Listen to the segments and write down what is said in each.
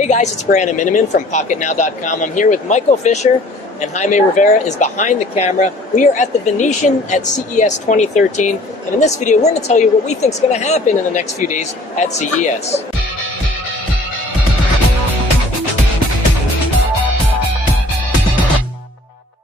Hey guys, it's Brandon Miniman from PocketNow.com. I'm here with Michael Fisher, and Jaime Rivera is behind the camera. We are at the Venetian at CES 2013, and in this video we're going to tell you what we think is going to happen in the next few days at CES.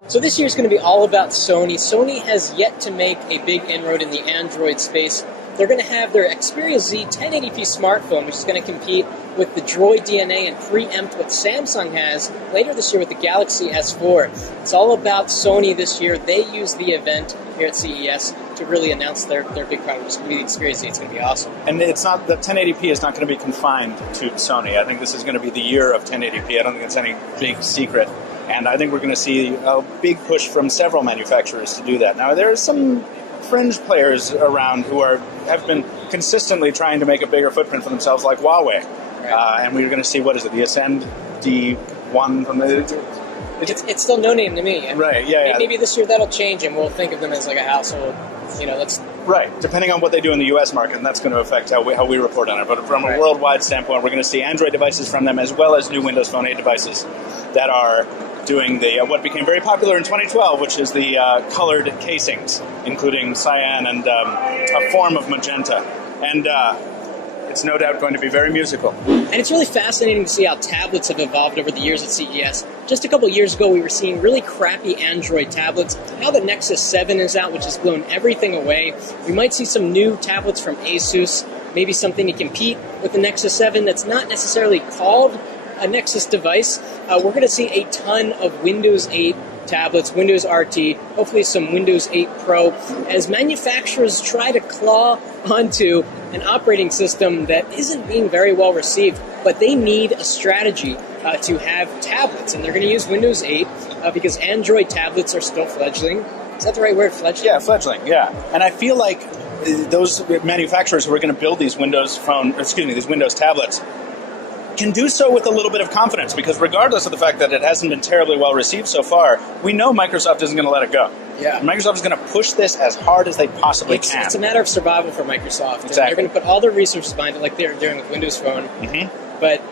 So this year is going to be all about Sony. Sony has yet to make a big inroad in the Android space. They're going to have their Xperia Z 1080p smartphone, which is going to compete with the Droid DNA and preempt what Samsung has later this year with the Galaxy S4. It's all about Sony this year. They use the event here at CES to really announce their big product. It's going to be the Xperia Z. It's going to be awesome. And it's not, the 1080p is not going to be confined to Sony. I think this is going to be the year of 1080p. I don't think it's any big secret. And I think we're going to see a big push from several manufacturers to do that. Now, there are some fringe players around who have been consistently trying to make a bigger footprint for themselves, like Huawei. Right. And we're going to see, what is it, the Ascend D1 from the... It's still no name to me. Right, yeah. Maybe this year that'll change and we'll think of them as like a household, that's... Right, depending on what they do in the U.S. market, and that's going to affect how we report on it. But from a worldwide standpoint, we're going to see Android devices from them, as well as new Windows Phone 8 devices that are doing the what became very popular in 2012, which is the colored casings, including cyan and a form of magenta. And it's no doubt going to be very musical. And it's really fascinating to see how tablets have evolved over the years at CES. Just a couple years ago, we were seeing really crappy Android tablets. Now the Nexus 7 is out, which has blown everything away. We might see some new tablets from Asus, maybe something to compete with the Nexus 7 that's not necessarily called a Nexus device. We're going to see a ton of Windows 8 tablets, Windows RT, hopefully some Windows 8 Pro, as manufacturers try to claw onto an operating system that isn't being very well received, but they need a strategy to have tablets, and they're going to use Windows 8 because Android tablets are still fledgling. Is that the right word, fledgling? Yeah, fledgling, yeah. And I feel like those manufacturers who are going to build these Windows tablets can do so with a little bit of confidence, because regardless of the fact that it hasn't been terribly well received so far, we know Microsoft isn't going to let it go. Yeah. Microsoft is going to push this as hard as they possibly can. It's a matter of survival for Microsoft. Exactly. They're going to put all their resources behind it, like they're doing with Windows Phone. Mm-hmm. But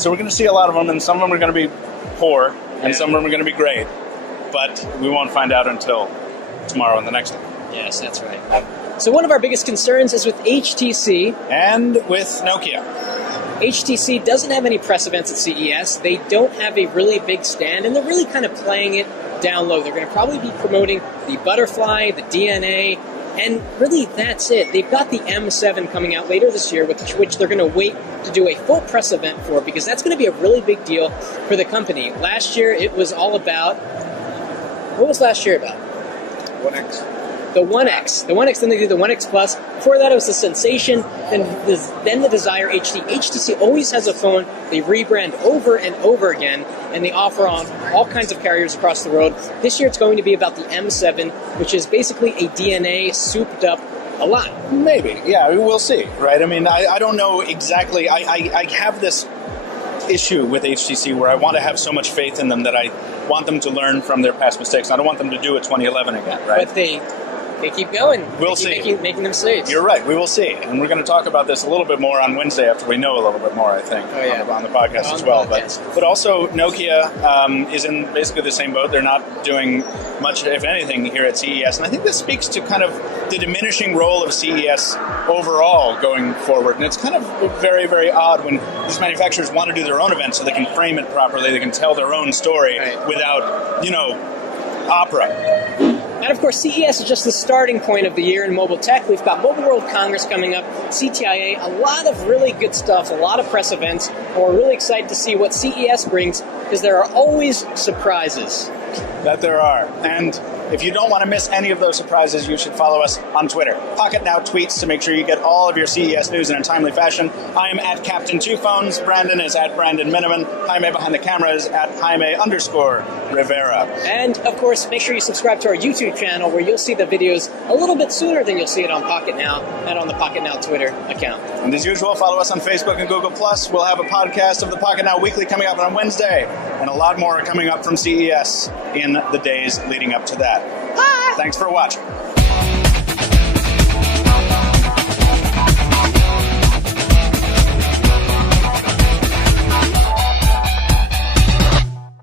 so we're going to see a lot of them, and some of them are going to be poor, and some of them are going to be great. But we won't find out until tomorrow and the next day. Yes, that's right. So one of our biggest concerns is with HTC. And with Nokia. HTC doesn't have any press events at CES. They don't have a really big stand, and they're really kind of playing it down low. They're going to probably be promoting the Butterfly, the DNA, and really that's it. They've got the M7 coming out later this year, which they're going to wait to do a full press event for, because that's going to be a really big deal for the company. Last year it was all about... What was last year about? One X. The One X. The One X, then they did the One X Plus. Before that, it was the Sensation, then the Desire HD. HTC always has a phone they rebrand over and over again, and they offer on all kinds of carriers across the world. This year, it's going to be about the M7, which is basically a DNA souped up a lot. Maybe. Yeah, we'll see, right? I mean, I don't know exactly. I have this issue with HTC where I want to have so much faith in them that I want them to learn from their past mistakes. I don't want them to do it 2011 again, right? But they keep going. We'll see. Making them mistakes. You're right. We will see. And we're going to talk about this a little bit more on Wednesday after we know a little bit more, I think, on the podcast as well. But also, Nokia is in basically the same boat. They're not doing much, if anything, here at CES. And I think this speaks to kind of the diminishing role of CES overall going forward. And it's kind of very, very odd when these manufacturers want to do their own events so they can frame it properly, they can tell their own story without, opera. And of course, CES is just the starting point of the year in mobile tech. We've got Mobile World Congress coming up, CTIA, a lot of really good stuff, a lot of press events, and we're really excited to see what CES brings, because there are always surprises. That there are. And if you don't want to miss any of those surprises, you should follow us on Twitter. Pocket Now tweets to make sure you get all of your CES news in a timely fashion. I am at Captain Two Phones. Brandon is at Brandon Miniman. Jaime behind the camera is at Jaime_Rivera. And, of course, make sure you subscribe to our YouTube channel, where you'll see the videos a little bit sooner than you'll see it on Pocket Now and on the Pocket Now Twitter account. And as usual, follow us on Facebook and Google+. We'll have a podcast of the Pocket Now Weekly coming up on Wednesday, and a lot more coming up from CES in the days leading up to that. Thanks for watching.